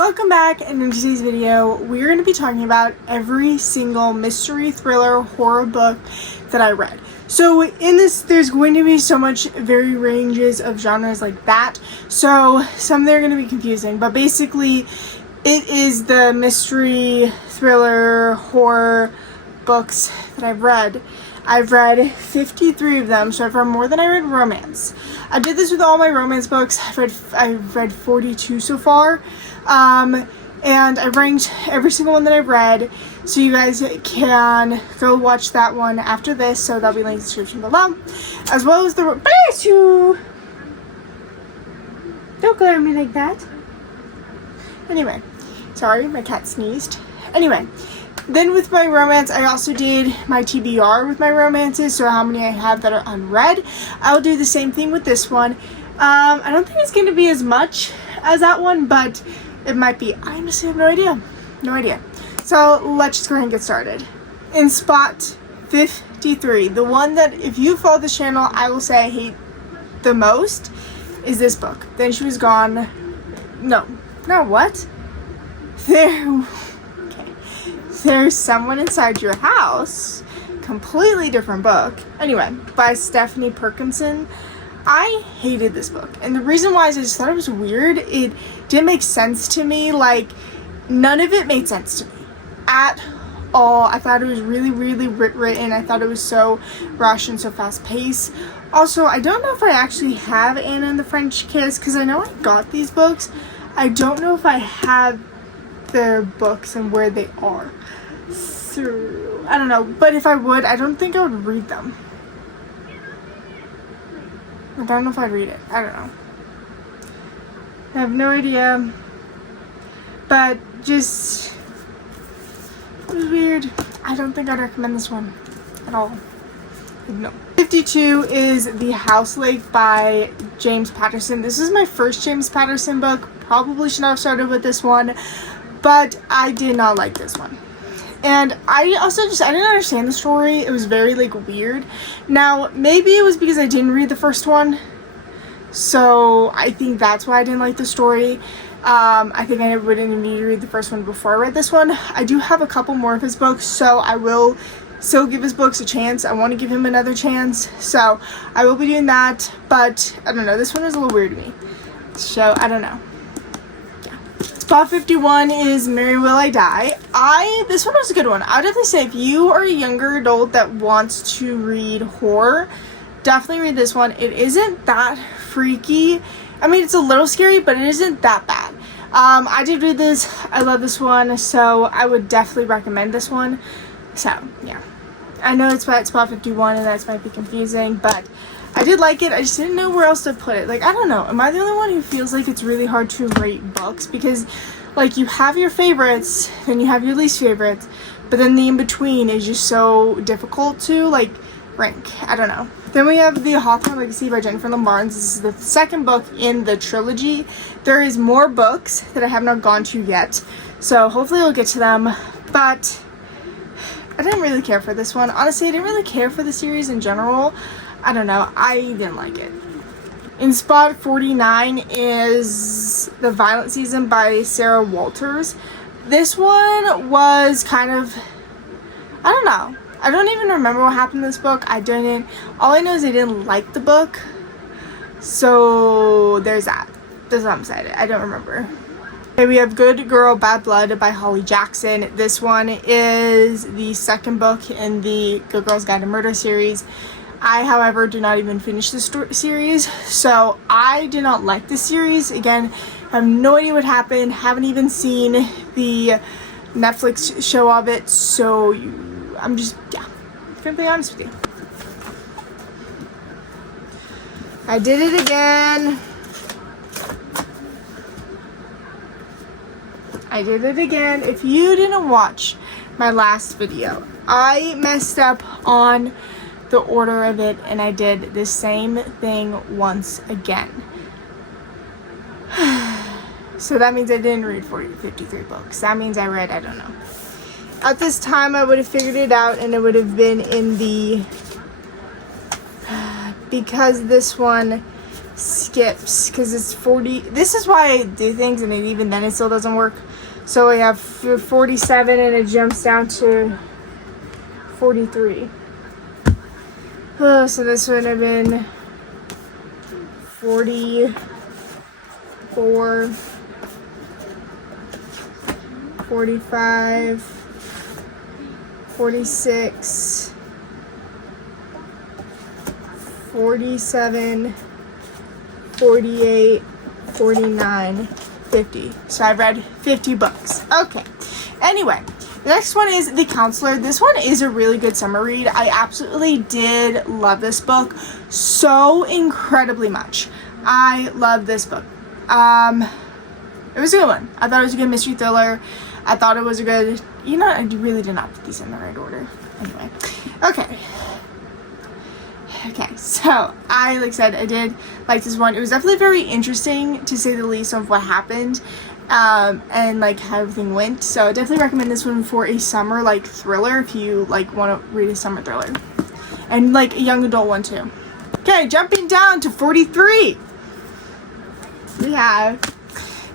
Welcome back, and in today's video we're going to be talking about every single mystery, thriller, horror book that I read. So in this there's going to be so much very ranges of genres like that, so some they're going to be confusing, but basically it is the mystery, thriller, horror books that I've read. I've read 53 of them, so I've read more than I read romance. I did this with all my romance books. I've read 42 so far. And I ranked every single one that I've read, so you guys can go watch that one after this, so that'll be linked in the description below, as well as the don't glare at me like that. Anyway, sorry, my cat sneezed. Anyway, then with my romance, I also did my TBR with my romances, so how many I have that are unread. I'll do the same thing with this one. I don't think it's going to be as much as that one, but it might be. I honestly have no idea. So let's just go ahead and get started. In spot 53, the one that if you follow this channel I will say I hate the most is this book. Then She Was Gone. No, what? There's Someone Inside Your House. Completely different book. Anyway, by Stephanie Perkinson. I hated this book, and the reason why is I just thought it was weird. It didn't make sense to me. Like, none of it made sense to me at all. I thought it was really written. I thought it was so rushed and so fast paced. Also, I don't know if I actually have Anna and the French Kiss, because I know I got these books. I don't know if I have their books and where they are. So I don't know, but if I would, I don't think I would read them. I don't know if I'd read it. I don't know. I have no idea. But just, it was weird. I don't think I'd recommend this one at all. No. 52 is The House Lake by James Patterson. This is my first James Patterson book. Probably should not have started with this one, but I did not like this one. And I also I didn't understand the story. It was very weird. Now, maybe it was because I didn't read the first one, so I think that's why I didn't like the story. I think I wouldn't need to read the first one before I read this one. I do have a couple more of his books, so I will still give his books a chance. I want to give him another chance, so I will be doing that. But I don't know, this one was a little weird to me, so I don't know. Spot 51 is Mary Will I Die. This one was a good one. I would definitely say if you are a younger adult that wants to read horror, definitely read this one. It isn't that freaky. I mean, it's a little scary, but it isn't that bad. I did read this. I love this one, so I would definitely recommend this one. So, yeah. I know it's at spot 51, and that might be confusing, but I did like it. I just didn't know where else to put it. I don't know. Am I the only one who feels like it's really hard to rate books? Because, you have your favorites, then you have your least favorites, but then the in-between is just so difficult to, rank. I don't know. Then we have The Hawthorne Legacy by Jennifer Lynn Barnes. This is the second book in the trilogy. There is more books that I have not gone to yet, so hopefully I'll get to them, but I didn't really care for this one. Honestly, I didn't really care for the series in general. I don't know. I didn't like it. In spot 49 is The Violent Season by Sarah Walters. This one was kind of, I don't know. I don't even remember what happened in this book. All I know is I didn't like the book. So there's that. That's what I'm saying. I don't remember. Okay, we have Good Girl, Bad Blood by Holly Jackson. This one is the second book in the Good Girl's Guide to Murder series. I, however, do not even finish the series, so I did not like this series. Again, I have no idea what happened, haven't even seen the Netflix show of it, so I'm just, gonna be honest with you. I did it again. If you didn't watch my last video, I messed up on the order of it, and I did the same thing once again. So that means I didn't read 53 books. That means I read, I don't know. At this time, I would have figured it out, and it would have been in the, because this one skips because it's 40. This is why I do things, and even then it still doesn't work. So we have 47 and it jumps down to 43. Oh, so this would have been 44, 45, 46, 47, 48, 49, 50. So I've read 50 books. Okay. Anyway, the next one is The Counselor. This one is a really good summer read. I absolutely did love this book so incredibly much. I love this book. It was a good one. I thought it was a good mystery thriller. I thought it was a good, I really did not put these in the right order. Anyway. Okay, so like I said, I did like this one. It was definitely very interesting, to say the least, of what happened, and like how everything went. So I definitely recommend this one for a summer like thriller, if you like want to read a summer thriller, and like a young adult one too. Okay, jumping down to 43. We have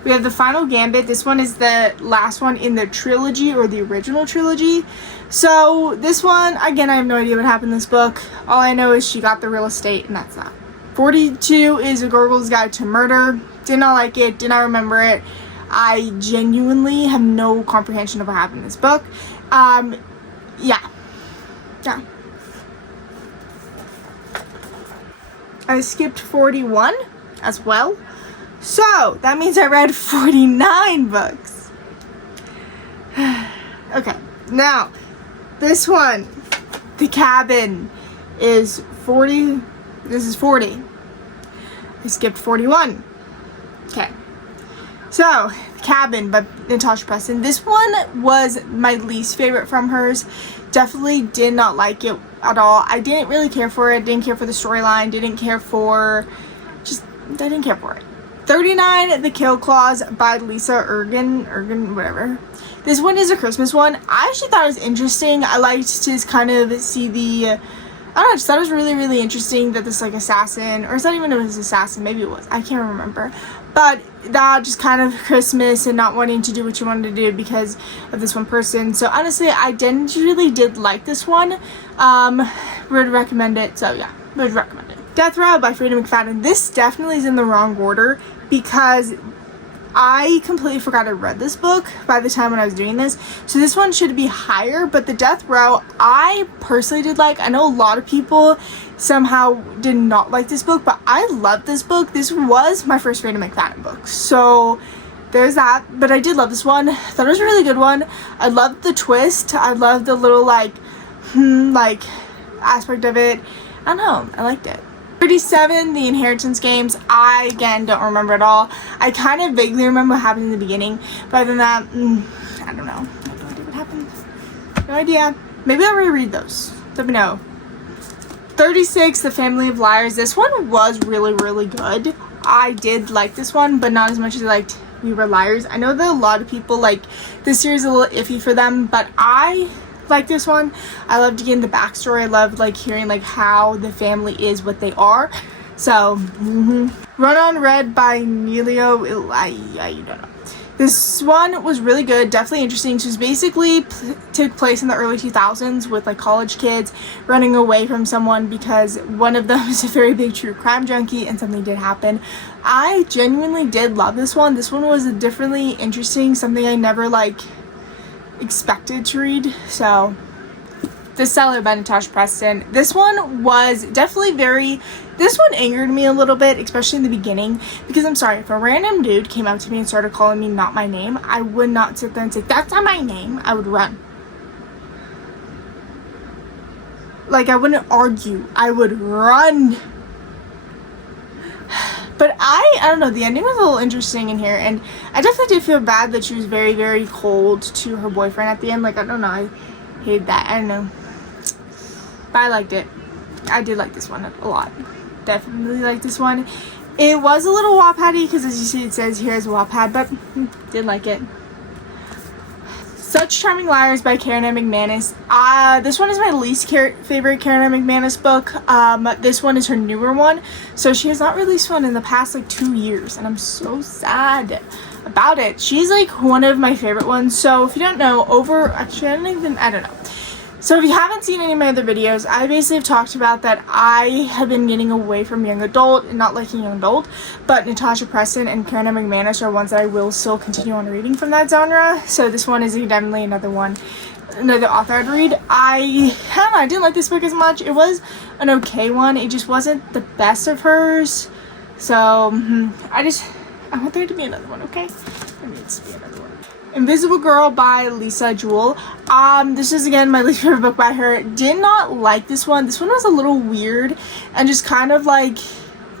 The Final Gambit. This one is the last one in the trilogy, or the original trilogy. So this one, again, I have no idea what happened in this book. All I know is she got the real estate, and that's that. 42 is A Girl's Guide to Murder. Did not like it, did not remember it. I genuinely have no comprehension of what happened in this book. Yeah. I skipped 41 as well. So that means I read 49 books. Okay, now this one, The Cabin, is 40. This is 40. I skipped 41. Okay, so The Cabin by Natasha Preston. This one was my least favorite from hers. Definitely did not like it at all. I didn't really care for it. Didn't care for the storyline. Didn't care for I didn't care for it. 39, The Kill Clause by Lisa Ergin, whatever. This one is a Christmas one. I actually thought it was interesting. I liked to kind of see I just thought it was really, really interesting that this like assassin, or it's not even an assassin, maybe it was, I can't remember. But that just kind of Christmas and not wanting to do what you wanted to do because of this one person. So honestly, I really did like this one. Would recommend it. So yeah, would recommend it. Death Row by Frida McFadden. This definitely is in the wrong order because I completely forgot I read this book by the time when I was doing this. So this one should be higher, but the Death Row, I personally did like. I know a lot of people somehow did not like this book, but I loved this book. This was my first Frida McFadden book. So there's that, but I did love this one. Thought it was a really good one. I loved the twist. I loved the little like aspect of it. I don't know, I liked it. 37, The Inheritance Games. I, again, don't remember at all. I kind of vaguely remember what happened in the beginning, but other than that, I don't know. I have no idea what happened. No idea. Maybe I'll reread those. Let me know. 36, The Family of Liars. This one was really, really good. I did like this one, but not as much as I liked We Were Liars. I know that a lot of people, like, this series is a little iffy for them, but I like this one. I loved getting the backstory. I loved like hearing like how the family is what they are. So Run on Red by Nelio. I don't know. This one was really good, definitely interesting. So it was basically took place in the early 2000s with like college kids running away from someone because one of them is a very big true crime junkie and something did happen. I genuinely did love this one. This one was definitely interesting, something I never like expected to read. So The Cellar by Natasha Preston. This one was definitely this one angered me a little bit, especially in the beginning, because I'm sorry, if a random dude came up to me and started calling me not my name, I would not sit there and say, that's not my name. I would run. Like, I wouldn't argue. I would run. But I don't know, the ending was a little interesting in here, and I definitely did feel bad that she was very, very cold to her boyfriend at the end. Like, I don't know, I hated that. I don't know. But I liked it. I did like this one a lot. Definitely like this one. It was a little Wattpad-y, because as you see it says here is Wattpad, but did like it. Such Charming Liars by Karen M. McManus. This one is my least favorite Karen M. McManus book. This one is her newer one. So she has not released one in the past like 2 years. And I'm so sad about it. She's like one of my favorite ones. So if you don't know, actually I don't know. So if you haven't seen any of my other videos, I basically have talked about that I have been getting away from young adult and not liking young adult, but Natasha Preston and Karen M. McManus are ones that I will still continue on reading from that genre. So this one is definitely another author I'd read. I didn't like this book as much. It was an okay one. It just wasn't the best of hers. So I want there to be another one, okay? There needs to be another one. Invisible Girl by Lisa Jewell. This is again my least favorite book by her. Did not like this one. This one was a little weird and just kind of like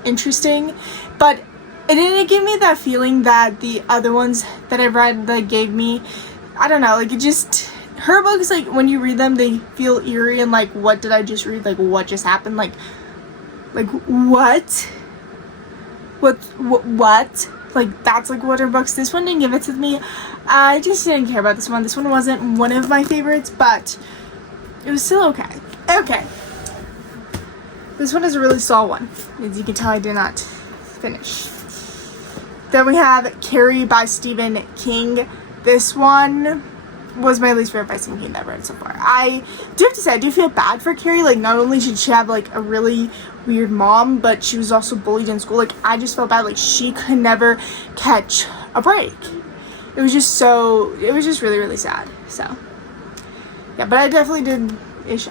interesting, but it didn't give me that feeling that the other ones that I've read like gave me. I don't know, like it just, her books, like when you read them they feel eerie and like, what did I just read? Like what just happened? Like what? Like that's like what her books. This one didn't give it to me. I just didn't care about this one. This one wasn't one of my favorites, but it was still okay. Okay. This one is a really slow one. As you can tell, I did not finish. Then we have Carrie by Stephen King. This one was my least favorite by Stephen King that I've read so far. I do have to say, I do feel bad for Carrie. Like, not only did she have like a really weird mom, but she was also bullied in school. Like, I just felt bad. Like, she could never catch a break. It was just really, really sad. So, yeah, but I definitely did.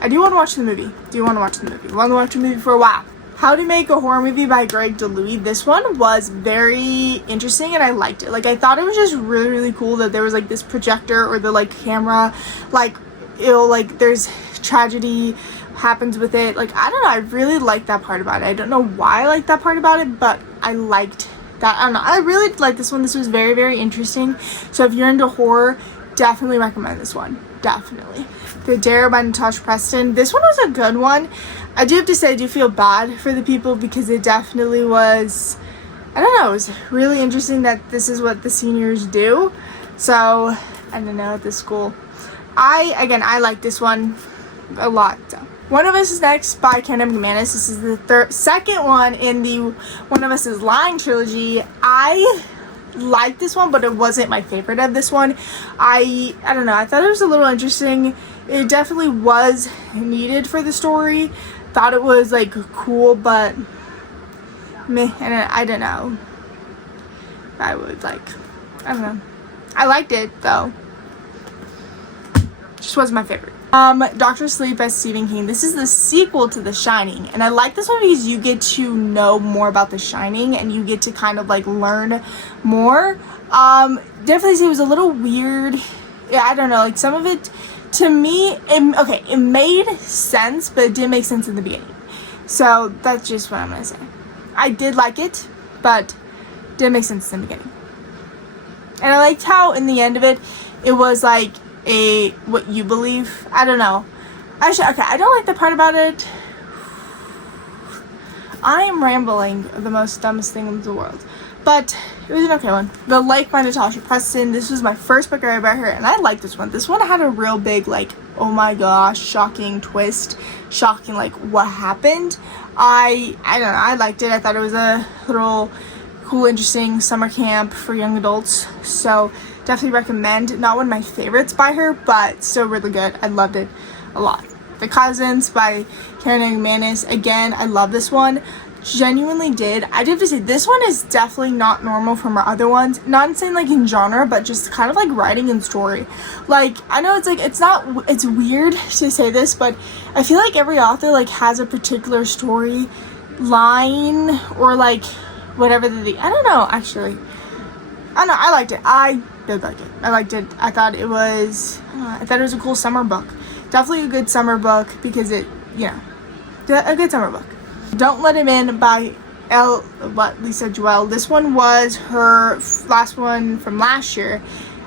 I do want to watch the movie. Want to watch the movie for a while. How to Make a Horror Movie by Greg DeLuise. This one was very interesting and I liked it. Like, I thought it was just really, really cool that there was like this projector or the like camera, like there's tragedy happens with it. Like, I don't know, I really liked that part about it. I don't know why I liked that part about it, but I liked that. I don't know, I really liked this one. This was very, very interesting. So if you're into horror, definitely recommend this one. Definitely. The Dare by Natasha Preston. This one was a good one. I do have to say, I do feel bad for the people because it definitely was, I don't know, it was really interesting that this is what the seniors do. So, I don't know, at this school. I like this one a lot. So. One of Us Is Next by Karen M. McManus. This is the second one in the One of Us Is Lying trilogy. I like this one, but it wasn't my favorite of this one. I don't know, I thought it was a little interesting. It definitely was needed for the story. Thought it was like cool, but meh, and I don't know. I would like, I don't know. I liked it though. Just wasn't my favorite. Dr. Sleep by Stephen King. This is the sequel to The Shining, and I like this one because you get to know more about The Shining and you get to kind of like learn more. Definitely say it was a little weird. Yeah, I don't know, like some of it to me, it made sense, but it didn't make sense in the beginning. So that's just what I'm gonna say. I did like it, but didn't make sense in the beginning. And I liked how in the end of it, it was like what you believe. I don't know. Actually, okay, I don't like the part about it. I am rambling the most dumbest thing in the world. But it was an okay one. The Lake by Natasha Preston. This was my first book I read by her, and I liked this one. This one had a real big, like, oh my gosh, shocking twist. Shocking, like, what happened. I don't know, I liked it. I thought it was a little cool, interesting summer camp for young adults. So, definitely recommend. Not one of my favorites by her, but still really good. I loved it a lot. The Cousins by Karen McManus. Again, I love this one. Genuinely did. I do have to say, this one is definitely not normal from our other ones. Not saying like in genre, but just kind of like writing and story. Like, I know it's like, it's weird to say this, but I feel like every author like has a particular story line or like whatever I don't know, actually. I don't know, I liked it. I did like it. I liked it. I thought it was a cool summer book. Definitely a good summer book because it, you know, a good summer book. Don't Let Him In by Lisa Jewell. This one was her last one from last year.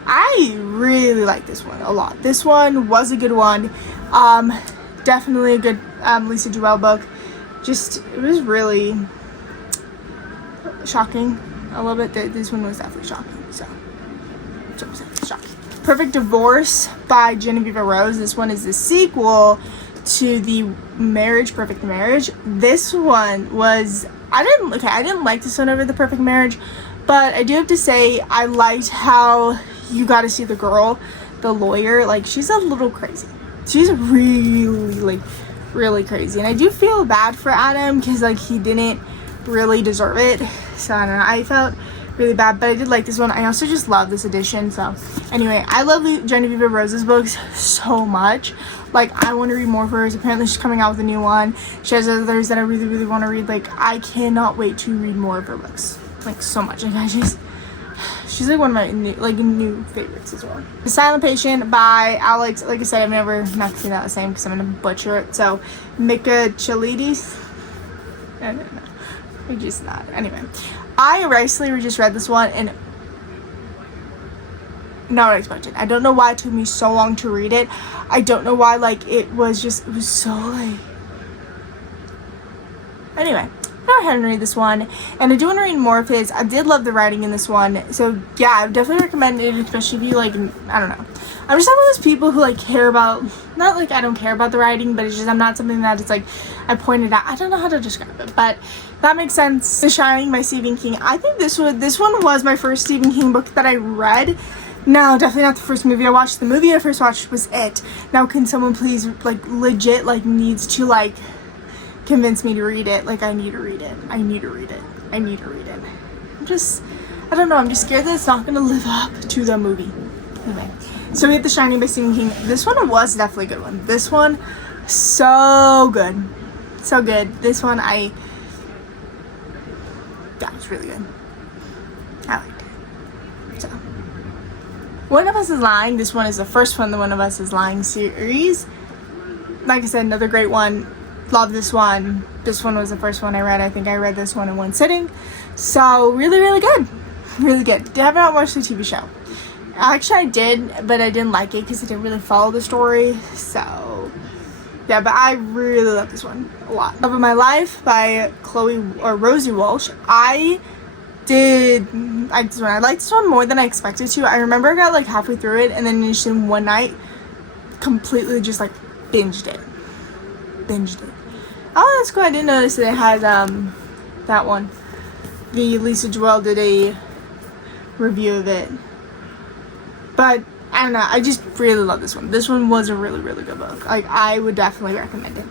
I really like this one a lot. This one was a good one. Definitely a good Lisa Jewell book. Just, it was really shocking a little bit. This one was definitely shocking. So, Shocking. Perfect Divorce by Genevieve Rose. This one is the sequel to the Perfect Marriage. This one was, I didn't like this one over the Perfect Marriage, but I do have to say I liked how you got to see the girl, the lawyer. Like, she's a little crazy. She's really crazy, and I do feel bad for Adam because like he didn't really deserve it. So I don't know, I felt really bad, but I did like this one. I also just love this edition. So anyway, I love Genevieve Rose's books so much. Like, I want to read more of hers. Apparently she's coming out with a new one. She has others that I really want to read. Like, I cannot wait to read more of her books, like, so much. Like, she's like one of my new favorites as well. The Silent Patient by Alex. Like I said, I'm never not gonna say that the same because I'm gonna butcher it. So Mika Chalides. I don't know. We're just not. Anyway, I recently just read this one and not what I expected. I don't know why it took me so long to read it. I don't know why. Like, it was so like. Anyway, I had to read this one, and I do want to read more of his. I did love the writing in this one, so yeah, I would definitely recommend it, especially if you like, I don't know. I'm just not one of those people who like care about, not like I don't care about the writing, but it's just I'm not something that it's like I pointed out. I don't know how to describe it, but that makes sense. The Shining by Stephen King. I think this one was my first Stephen King book that I read. No, definitely not the first movie I watched. The movie I first watched was It. Now, can someone please like legit like needs to like convince me to read it? Like, I need to read it. I need to read it. I don't know, I'm just scared that it's not gonna live up to the movie. Anyway, so we have The Shining by Stephen King. This one was definitely a good one. This one, so good. This one, yeah, it's really good. I liked it. So, One of Us is Lying. This one is the first one in the One of Us is Lying series. Like I said, another great one. Love this one. This one was the first one I read. I think I read this one in one sitting. So really good. Really good. I have not watched the TV show. Actually, I did, but I didn't like it because it didn't really follow the story. So yeah, but I really love this one a lot. Love of My Life by Rosie Walsh. I liked this one more than I expected to. I remember I got like halfway through it and then just in one night completely just like binged it. Oh, that's cool. I didn't notice that it had that one. The Lisa Joelle did a review of it. But I don't know, I just really love this one. This one was a really good book. Like, I would definitely recommend it.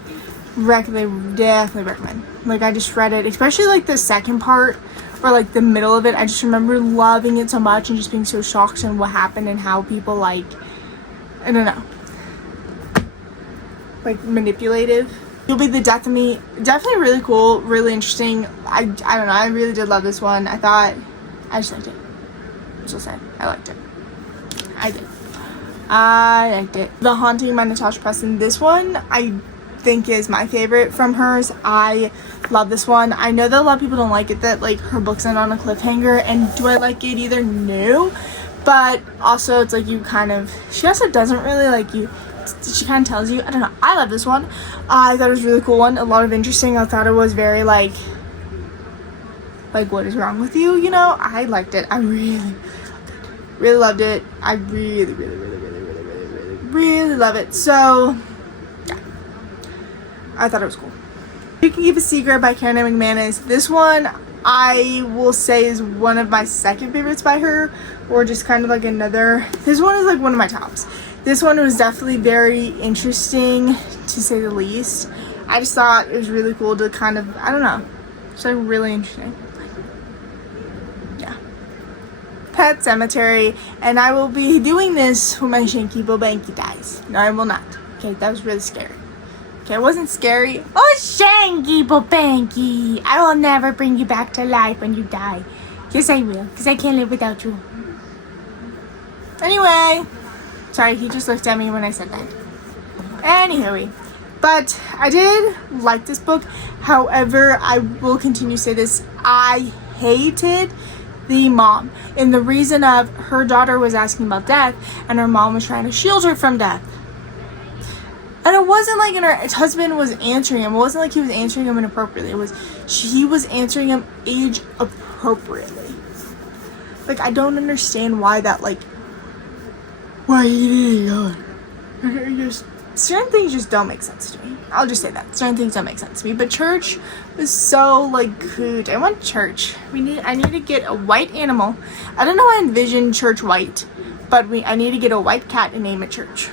Definitely recommend. Like, I just read it, especially like the second part or like the middle of it. I just remember loving it so much and just being so shocked on what happened and how people like, I don't know, like manipulative. You'll Be the Death of Me. Definitely really cool, really interesting. I don't know, I really did love this one. I just liked it. I'm so sad. I liked it. I liked it. The Haunting by Natasha Preston. This one I think is my favorite from hers. I love this one. I know that a lot of people don't like it, that like her books end on a cliffhanger, and do I like it either? No. But also it's like she also doesn't really like you. She kind of tells you. I don't know. I love this one. I thought it was a really cool one. A lot of interesting. I thought it was very like what is wrong with you? You know, I liked it. I really loved it. I really love it. So yeah, I thought it was cool. You Can Keep a Secret by Karen McManus. This one I will say is one of my second favorites by her, or just kind of like another. This one is like one of my tops. This one was definitely very interesting, to say the least. I just thought it was really cool to kind of, I don't know, it's like really interesting. Yeah. Pet Cemetery, and I will be doing this when my Shanky Bobanky dies. No, I will not. Okay, that was really scary. Okay, it wasn't scary. Oh, Shanky Bobanky, I will never bring you back to life when you die. Yes, I will, because I can't live without you. Anyway. Sorry, he just looked at me when I said that. Anywho, but I did like this book. However, I will continue to say this. I hated the mom. And the reason of her daughter was asking about death, and her mom was trying to shield her from death. And it wasn't like her husband was answering him. It wasn't like he was answering him inappropriately. He was answering him age appropriately. Like, I don't understand why that, like, why you just certain things just don't make sense to me. I'll just say that certain things don't make sense to me. But church was so like good. I want church. I need to get a white animal. I don't know how I envision church white, but I need to get a white cat and name it Church.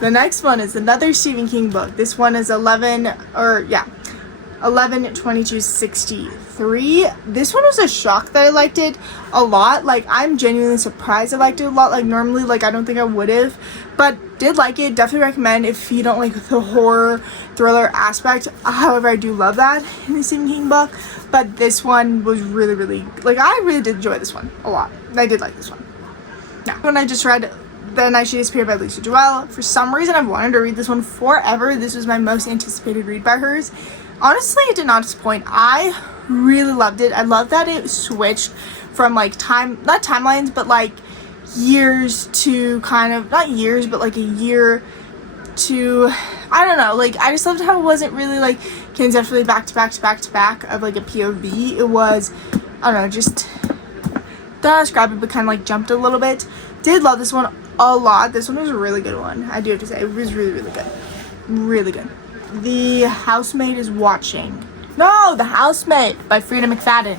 The next one is another Stephen King book. This one is 11/22/63. This one was a shock that I liked it a lot. Like, I'm genuinely surprised I liked it a lot. Like, normally, like, I don't think I would have, but did like it. Definitely recommend if you don't like the horror thriller aspect. However, I do love that in the Stephen King book, but this one was really, really, like, I really did enjoy this one a lot. I did like this one. Now, when I just read The Night She Disappeared by Lisa Joelle, for some reason I've wanted to read this one forever. This was my most anticipated read by hers. Honestly, it did not disappoint. I really loved it. I love that it switched from like not timelines, but like years to kind of, not years, but like a year to, I don't know, like I just loved how it wasn't really like consecutively back to back to back to back of like a POV. It was, I don't know, just don't describe it, but kind of like jumped a little bit. Did love this one a lot. This one was a really good one. I do have to say, it was really, really good. Really good. The Housemaid is Watching. No, The Housemaid by Frida McFadden.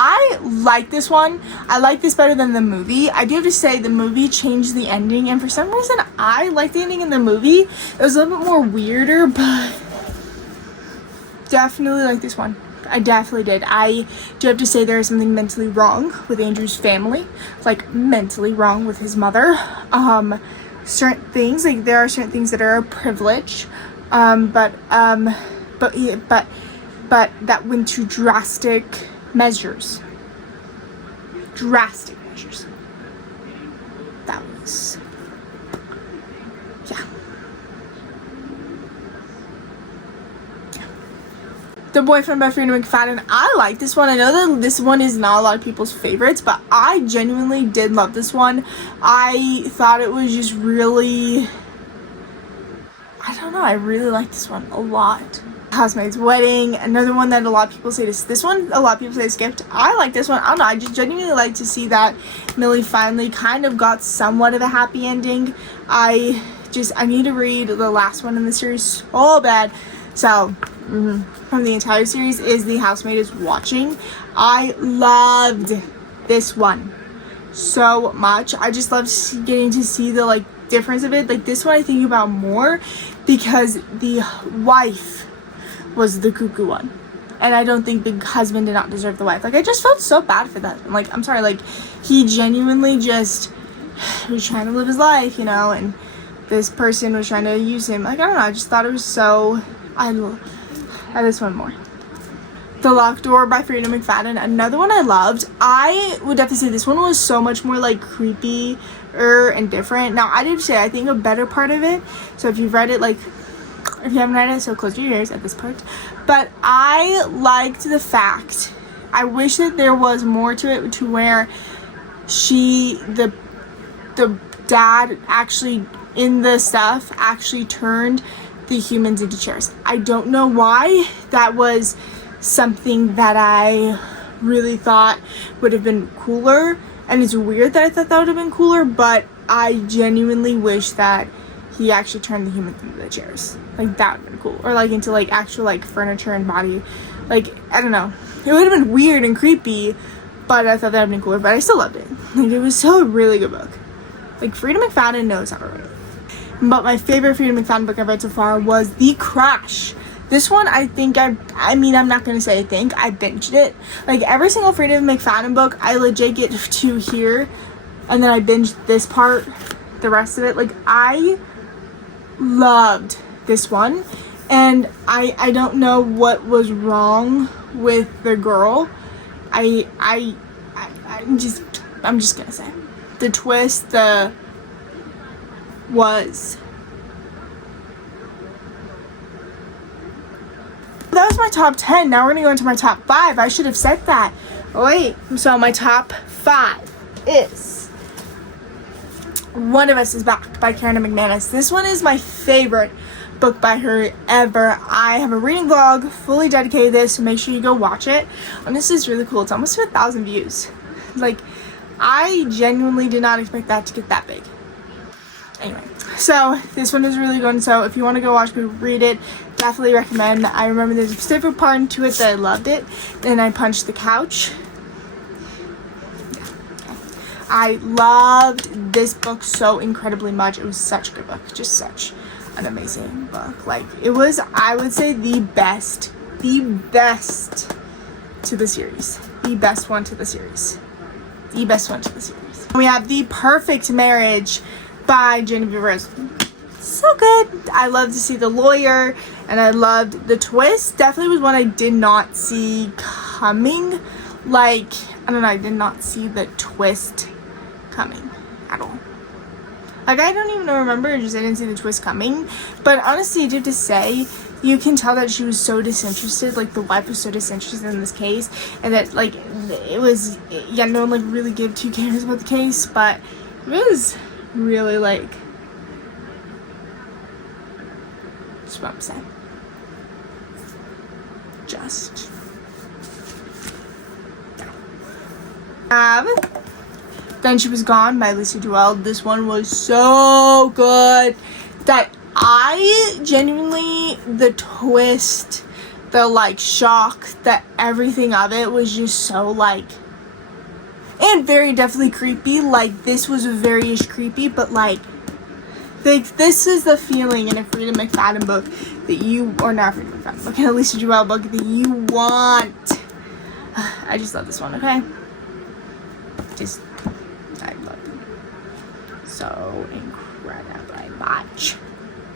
I like this one. I like this better than the movie. I do have to say the movie changed the ending, and for some reason I like the ending in the movie. It was a little bit more weirder, but definitely like this one. I definitely did. I do have to say there is something mentally wrong with Andrew's family, like mentally wrong with his mother. Certain things, like there are certain things that are a privilege, but that went to drastic measures. That was, yeah. The Boyfriend by Frida McFadden. I like this one. I know that this one is not a lot of people's favorites, but I genuinely did love this one. I thought it was just really, I don't know, I really liked this one a lot. Housemaid's Wedding, another one that a lot of people say this one, a lot of people say skipped. I like this one. I don't know, I just genuinely like to see that Millie finally kind of got somewhat of a happy ending. I need to read the last one in the series so bad. So, from the entire series is The Housemaid is Watching. I loved this one so much. I just loved getting to see the like difference of it. Like this one I think about more because the wife was the cuckoo one, and I don't think the husband did not deserve the wife. Like I just felt so bad for that. Like I'm sorry, like he genuinely just was trying to live his life, you know, and this person was trying to use him. Like I don't know, I just thought it was so, I love this one more. The Locked Door by Frida McFadden, another one I loved. I would have to say this one was so much more like creepy and different. Now I did say I think a better part of it, so if you've read it, like if you haven't read it, so close your ears at this part, but I liked the fact, I wish that there was more to it, to where the dad actually in the stuff actually turned the humans into chairs. I don't know why. That was something that I really thought would have been cooler, and it's weird that I thought that would have been cooler, but I genuinely wish that he actually turned the humans into the chairs. Like that would have been cool, or like into like actual like furniture and body, like I don't know, it would have been weird and creepy, but I thought that would have been cooler. But I still loved it. Like it was so a really good book. Like Frida McFadden knows how to write. But my favorite Frida McFadden book I've read so far was The Crash. This one, I think I mean, I'm not going to say I think, I binged it. Like, every single Frida McFadden book, I legit get to here, and then I binged this part, the rest of it. Like, I loved this one, and I don't know what was wrong with the girl. I'm just going to say. The twist, that was my top 10. Now we're gonna go into my top 5. I should have said that. Oh, wait. So my top 5 is One of Us Is Back by Karen McManus. This one is my favorite book by her ever. I have a reading vlog fully dedicated to this, so make sure you go watch it. And this is really cool. It's almost to 1,000 views. Like, I genuinely did not expect that to get that big. Anyway, so this one is really good. So if you want to go watch me read it, definitely recommend. I remember there's a specific part to it that I loved it, and I punched the couch. I loved this book so incredibly much. It was such a good book, just such an amazing book. Like, it was, I would say, the best to the series. The best one to the series. The best one to the series. We have The Perfect Marriage by Genevieve Rose. So good. I love to see the lawyer, and I loved the twist. Definitely was one I did not see coming. Like, I don't know, I did not see the twist coming at all. Like, I don't even remember, just I didn't see the twist coming. But honestly, I do have to say, you can tell that she was so disinterested, like the wife was so disinterested in this case, and that like it was, yeah, no one like really gave 2 cares about the case, but it was really like, that's what I'm saying. Just Then She Was Gone by Lisa Duell. This one was so good that I genuinely, the twist, the like shock, that everything of it was just so like, and very definitely creepy. Like, this was very-ish creepy, but like this is the feeling in a Freida McFadden book that you, or not Freida McFadden book, in a Lisa Duell book that you want. I just love this one, okay? Just, I love it. So incredibly much.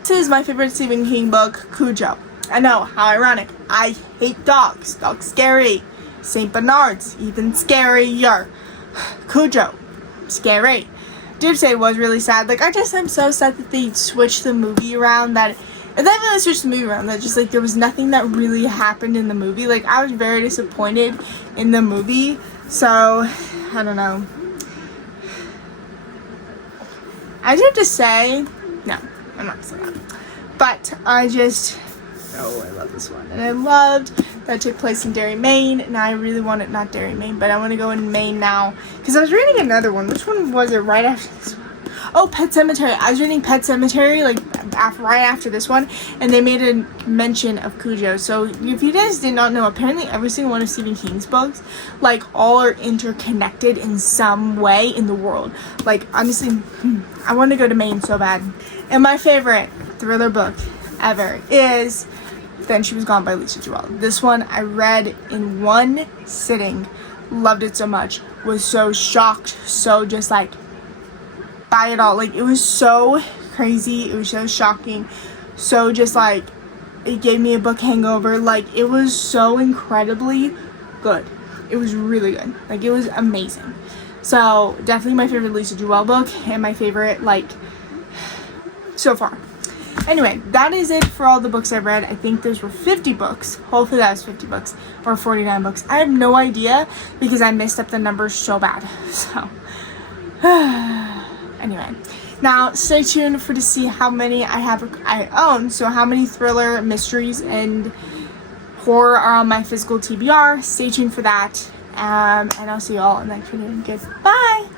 This is my favorite Stephen King book, Cujo. I know, how ironic. I hate dogs. Dogs scary. St. Bernards, even scarier. Cujo, scary. Did say it was really sad. Like, I'm so sad that they switched the movie around. That, and then they switched the movie around. That just like there was nothing that really happened in the movie. Like, I was very disappointed in the movie. So, I don't know. I do have to say, no, I'm not saying that. But I just, oh, I love this one. And I loved that it took place in Derry, Maine. And I really want it, not Derry, Maine, but I want to go in Maine now. Because I was reading another one. Which one was it right after this one? Oh, Pet Sematary. I was reading Pet Sematary, like, right after this one. And they made a mention of Cujo. So, if you guys did not know, apparently every single one of Stephen King's books, like, all are interconnected in some way in the world. Like, honestly, I want to go to Maine so bad. And my favorite thriller book ever is Then She Was Gone by Lisa Duell. This one I read in one sitting. Loved it so much. Was so shocked. So just like by it all. Like, it was so crazy. It was so shocking. So just like, it gave me a book hangover. Like, it was so incredibly good. It was really good. Like, it was amazing. So definitely my favorite Lisa Duell book, and my favorite, like, so far. Anyway, that is it for all the books I've read. I think those were 50 books. Hopefully that was 50 books or 49 books. I have no idea because I messed up the numbers so bad. So, anyway. Now, stay tuned to see how many I own. So how many thriller, mysteries, and horror are on my physical TBR. Stay tuned for that. And I'll see you all in the next video. Goodbye!